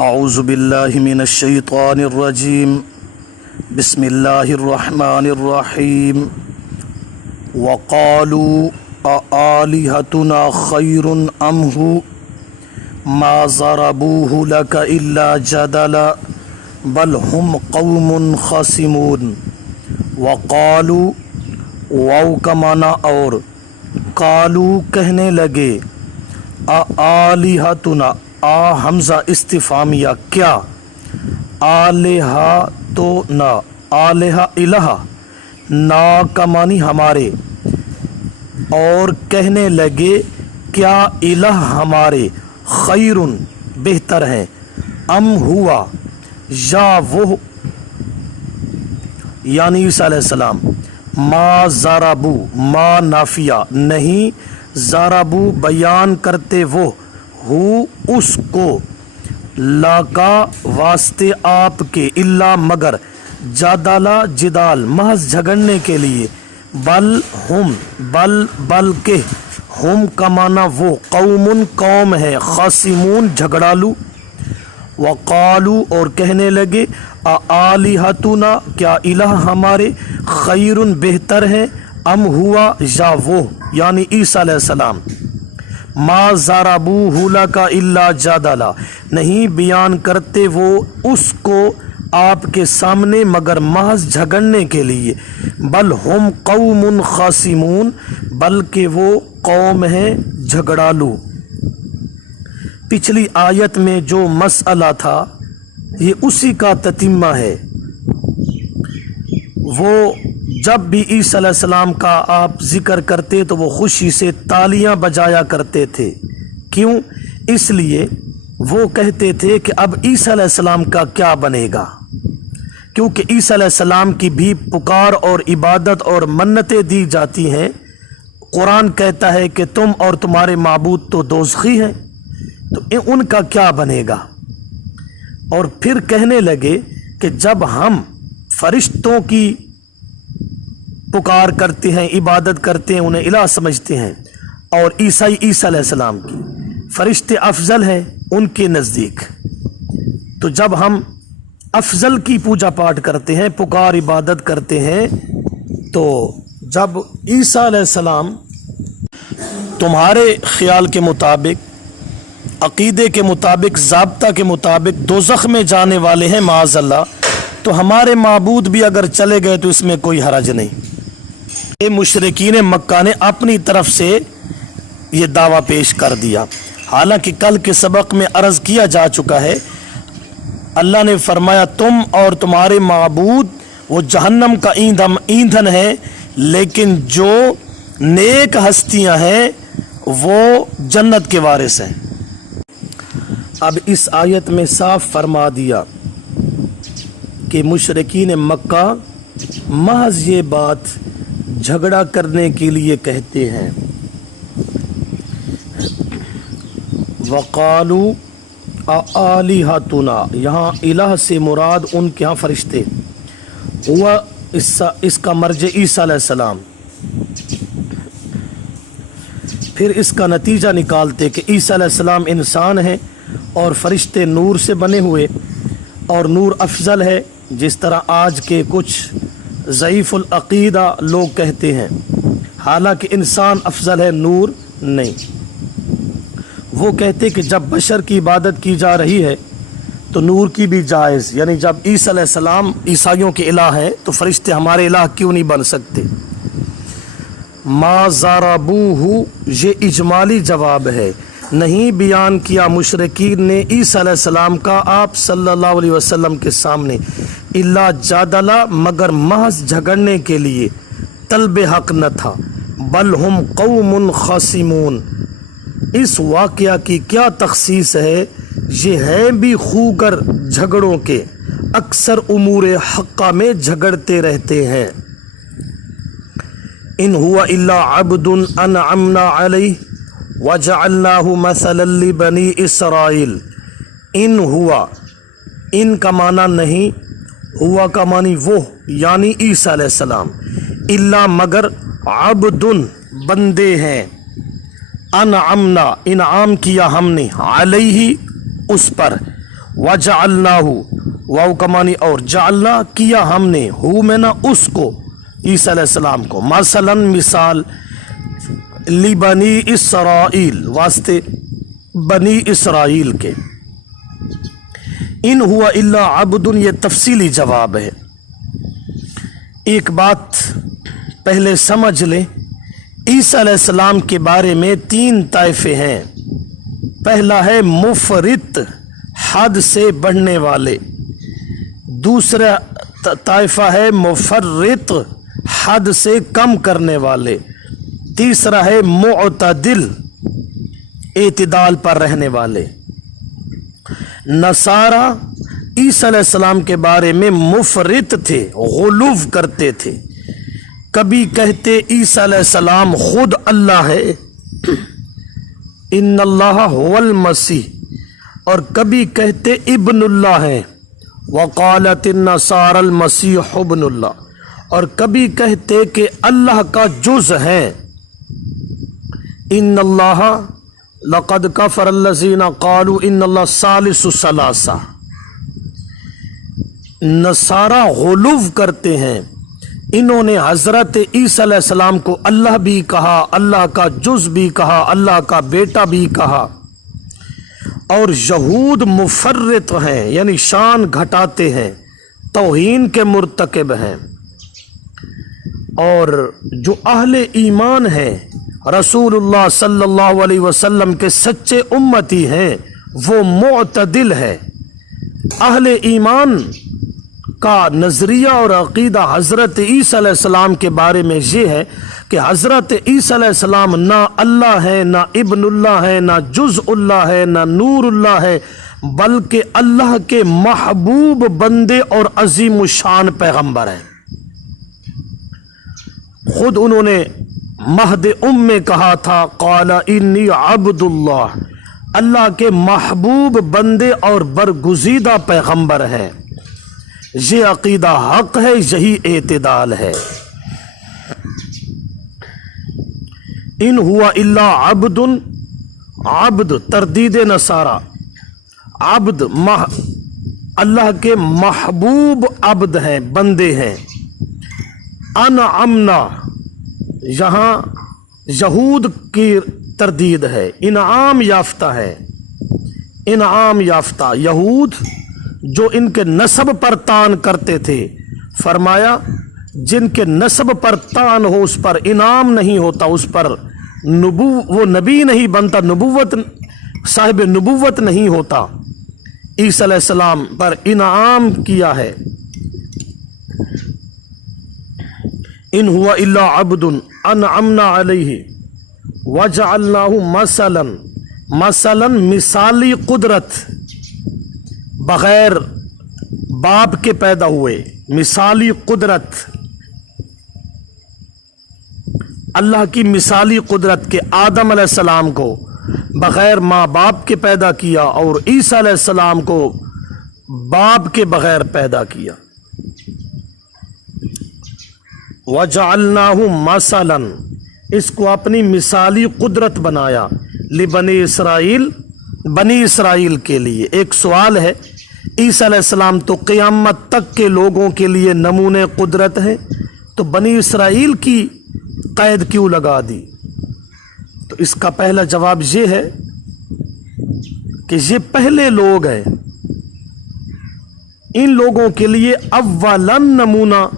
اعوذ باللہ من الشیطان الرجیم بسم اللہ الرحمن الرحیم وقالوا آلہتنا خیر ام ہو ما ضربوه لك الا جدلا بل هم قوم خصمون وقالوا واو کا معنی اور قالو کہنے لگے آلہتنا حمزہ استفہامیہ کیا آلہا تو نہ آلہا الہ نا کا معنی ہمارے اور کہنے لگے کیا الہ ہمارے خیرن بہتر ہیں ام ہوا یا وہ یعنی عیسیٰ علیہ السلام ما ضربو ما نافیہ نہیں ضربو بیان کرتے وہ ہو اس کو لا کا واسطے آپ کے الا مگر جادالا جدال محض جھگڑنے کے لیے بل ہم بلکہ ہم کا معنی وہ قوم قوم ہے خاصمون جھگڑالو وقالو اور کہنے لگے آلہتنا کیا الہ ہمارے خیرن بہتر ہیں ام ہوا یا وہ یعنی عیسیٰ علیہ السلام ما ضربوہ لک الا جدلا نہیں بیان کرتے وہ اس کو آپ کے سامنے مگر محض جھگڑنے کے لیے بل ہم قوم خاصمون بلکہ وہ قوم ہیں جھگڑالو۔ پچھلی آیت میں جو مسئلہ تھا یہ اسی کا تتمہ ہے۔ وہ جب بھی عیسیٰ علیہ السلام کا آپ ذکر کرتے تو وہ خوشی سے تالیاں بجایا کرتے تھے۔ کیوں؟ اس لیے وہ کہتے تھے کہ اب عیسیٰ علیہ السلام کا کیا بنے گا، کیونکہ عیسیٰ علیہ السلام کی بھی پکار اور عبادت اور منتیں دی جاتی ہیں۔ قرآن کہتا ہے کہ تم اور تمہارے معبود تو دوزخی ہیں، تو ان کا کیا بنے گا؟ اور پھر کہنے لگے کہ جب ہم فرشتوں کی پکار کرتے ہیں، عبادت کرتے ہیں، انہیں الہ سمجھتے ہیں، اور عیسیٰ علیہ السلام کی فرشتے افضل ہیں ان کے نزدیک، تو جب ہم افضل کی پوجا پاٹ کرتے ہیں، پکار عبادت کرتے ہیں، تو جب عیسیٰ علیہ السلام تمہارے خیال کے مطابق، عقیدے کے مطابق، ضابطہ کے مطابق دوزخ میں جانے والے ہیں معاذ اللہ، تو ہمارے معبود بھی اگر چلے گئے تو اس میں کوئی حرج نہیں۔ یہ مشرکین مکہ نے اپنی طرف سے یہ دعویٰ پیش کر دیا، حالانکہ کل کے سبق میں عرض کیا جا چکا ہے۔ اللہ نے فرمایا تم اور تمہارے معبود وہ جہنم کا ایندھن ہے، لیکن جو نیک ہستیاں ہیں وہ جنت کے وارث ہیں۔ اب اس آیت میں صاف فرما دیا کہ مشرکین مکہ محض یہ بات جھگڑا کرنے کے لیے کہتے ہیں۔ وقالوا آلہتنا، یہاں الہ سے مراد ان کے ہاں فرشتے، ہوا اس کا مرجع عیسیٰ علیہ السلام۔ پھر اس کا نتیجہ نکالتے کہ عیسیٰ علیہ السلام انسان ہیں اور فرشتے نور سے بنے ہوئے، اور نور افضل ہے، جس طرح آج کے کچھ ضعیف العقیدہ لوگ کہتے ہیں، حالانکہ انسان افضل ہے، نور نہیں۔ وہ کہتے کہ جب بشر کی عبادت کی جا رہی ہے تو نور کی بھی جائز، یعنی جب عیسیٰ علیہ السلام عیسائیوں کے الہ ہیں تو فرشتے ہمارے الہ کیوں نہیں بن سکتے؟ ما ضربوہ، یہ اجمالی جواب ہے، نہیں بیان کیا مشرکین نے عیسیٰ علیہ السلام کا آپ صلی اللہ علیہ وسلم کے سامنے الا جادلا مگر محض جھگڑنے کے لیے، طلب حق نہ تھا، بل ہم قوم خاصمون۔ اس واقعہ کی کیا تخصیص ہے؟ یہ ہے بھی خوگر جھگڑوں کے، اکثر امور حقہ میں جھگڑتے رہتے ہیں۔ ان ہوا الا عبد انعمنا علیہ وجعلناہ مثلا لبنی اسرائیل۔ ان ہوا، ان کا معنی نہیں، ہوا کا معنی وہ یعنی عیسیٰ علیہ السلام، الا مگر عبد بندے ہیں، انعمنا انعام کیا ہم نے، علیہ اس پر، वजअलनाहु, वाव का मानी और, जअलना किया हमने, हु में ना उसको, ईसा अलैहिस्सलाम को, मसलन मिसाल, लिबनी इसराइल वास्ते बनी इसराइल के। इन हुआ इल्ला अब्दुन, ये तफसीली जवाब है। एक बात पहले समझ ले, ईसा अलैहिस्सलाम के बारे में 3 ताइफे हैं। पहला है मुफरित, हद से बढ़ने वाले। दूसरा ताइफा है मुफर्रित, हद से कम करने वाले। तीसरा है मुअतदिल, एतिदाल पर रहने वाले। नसारा ईसा अलैहिस्सलाम के बारे में मुफरित थे, गुलूव करते थे। कभी कहते ईसा अलैहिस्सलाम खुद अल्लाह है, इन्नल्लाह हुवल मसीह, और कभी कहते इब्नुल्लाह है, वक़ालतिन नसारल मसीह इब्नुल्लाह, और कभी कहते कि अल्लाह का जुज़ है। इन्नल्लाह लक़द कफ़रल्लज़ीना क़ालू इन्नल्लाह सालिसु सलासा। नसारा गुलूव करते हैं, इन्होंने हज़रत ईसा अलैहिस्सलाम को अल्लाह भी कहा, अल्लाह का जुज़ भी कहा, अल्लाह का बेटा भी कहा। और यहूद मुफर्रित हैं, यानी शान घटाते हैं, तौहीन के मुर्तकिब हैं। और जो अहले ईमान हैं, रसूलुल्लाह सल्लल्लाहु अलैहि वसल्लम के सच्चे उम्मती हैं, वो मुअतदिल है। अहले ईमान का नज़रिया और अक़ीदा हज़रत ईसा अलैहिस्सलाम के बारे में ये है कि हज़रत ईसा अलैहिस्सलाम ना अल्लाह है, ना इब्नुल्लाह है, ना जुज़उल्लाह है, ना नूरुल्लाह है, बल्कि अल्लाह के महबूब बंदे और अजीम शान पैगंबर हैं। खुद उन्होंने महद में कहा था, क़ाला इन्नी अब्दुल्लाह, अल्लाह के महबूब बंदे और बरगुज़ीदा पैगंबर हैं। ये अक़ीदा हक है, यही एतिदाल है। इन हुआ इल्ला अब्दुन, अब्द तरदीद नसारा, अब्द अल्लाह के महबूब अब्द हैं, बंदे हैं। अनअमना, यहाँ यहूद की तरदीद है, इनाम याफ्ता है, इनाम याफ्ता। यहूद जो इनके नस्ब पर तान करते थे, फरमाया जिनके नस्ब पर तान हो उस पर इनाम नहीं होता, उस पर वो नबी नहीं बनता, नबुव्वत साहिब नबुव्वत नहीं होता। ईसा अलैहिस्सलाम पर इनाम किया है। इन हुआ इल्ला अब्दुन अनअमना अलैहि वजअलनाहु मसलन, मसलन मिसाली कुदरत, बगैर बाप के पैदा हुए, मिसाली कुदरत, अल्लाह की मिसाली कुदरत के आदम अलैहिस्सलाम को बगैर माँ बाप के पैदा किया और ईसा अलैहिस्सलाम को बाप के बगैर पैदा किया। वजअलनाहु मसलन, इसको अपनी मिसाली कुदरत बनाया, लिबनी इसराइल, बनी इसराइल के लिए। एक सवाल है, ईसा अलैहिस्सलाम तो क़यामत तक के लोगों के लिए नमूने कुदरत है, तो बनी इसराइल की कैद क्यों लगा दी? तो इसका पहला जवाब ये है कि ये पहले लोग हैं, इन लोगों के लिए अव्वलन नमूना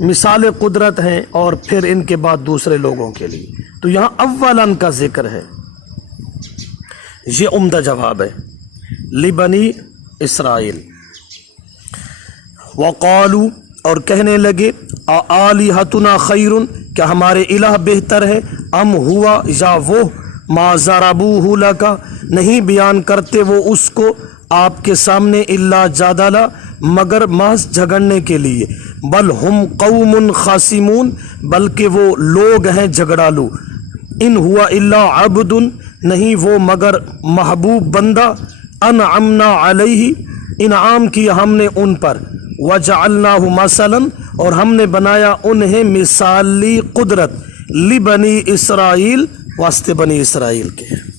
मिसाल कुदरत हैं और फिर इनके बाद दूसरे लोगों के लिए। तो यहाँ अव्वलन का जिक्र है, ये उम्दा जवाब है। लिबनी इसराइल वक़ालू, और कहने लगे, आलिहतुना खैरुन, क्या हमारे इलाह बेहतर है, अम हुआ, या वो, मा ज़रबूहु लका, नहीं बयान करते वो उसको आपके सामने, इल्ला जादला, मगर महज झगड़ने के लिए, बल हुम कौमुन खासिमून, बल्कि वो लोग हैं झगड़ालू। इन हुआ इल्ला अब्दुन, नहीं वो मगर महबूब बंदा, अनअमना अलैहि, इनाम किया हमने उन पर, वजअलनाहु मसलन, और हमने बनाया उन्हें मिसाली कुदरत, लिबनी इसराइल, वास्ते बनी इसराइल के।